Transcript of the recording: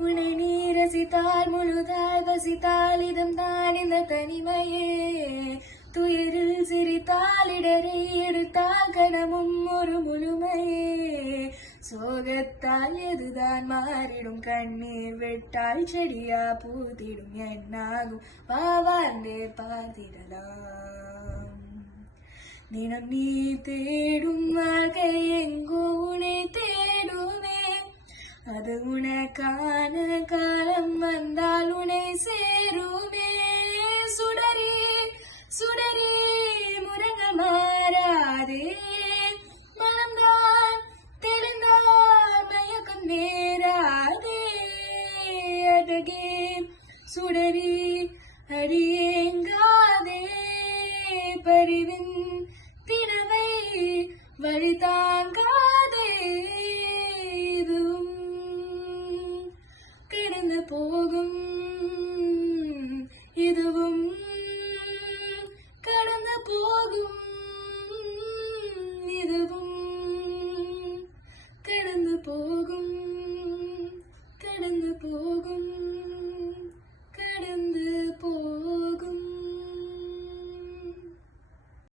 உன்னை நீ ரசித்தால் முழுதாய் வசித்தால் இதம் தான் இந்த தனிமையே துயரில் சிரித்தால் இடரை எடுத்தால் கணமும் ஒரு முழுமையே சோகத்தால் எதுதான் மாறிடும் கண்ணீர் விட்டால் செடியா பூத்திடும் என்னாகும் வாவார்ந்தே பார்த்திடலாம் தினம் நீ தேடும் வாழ்க்கை எங்கோ உன்னை தேடுமே அது உனக்கான காலம் வந்தால் உன்னை சேருமே சுடரி சுடரி முரங்க மாறாதே மனம்தான் தெரிந்தால் மயக்கம் நேராதே அழகே சுடரி அடியேங்காதே பரிவின் தினவை வழி தாங்காதே இதுவும் கடந்து போகும் இதுவும்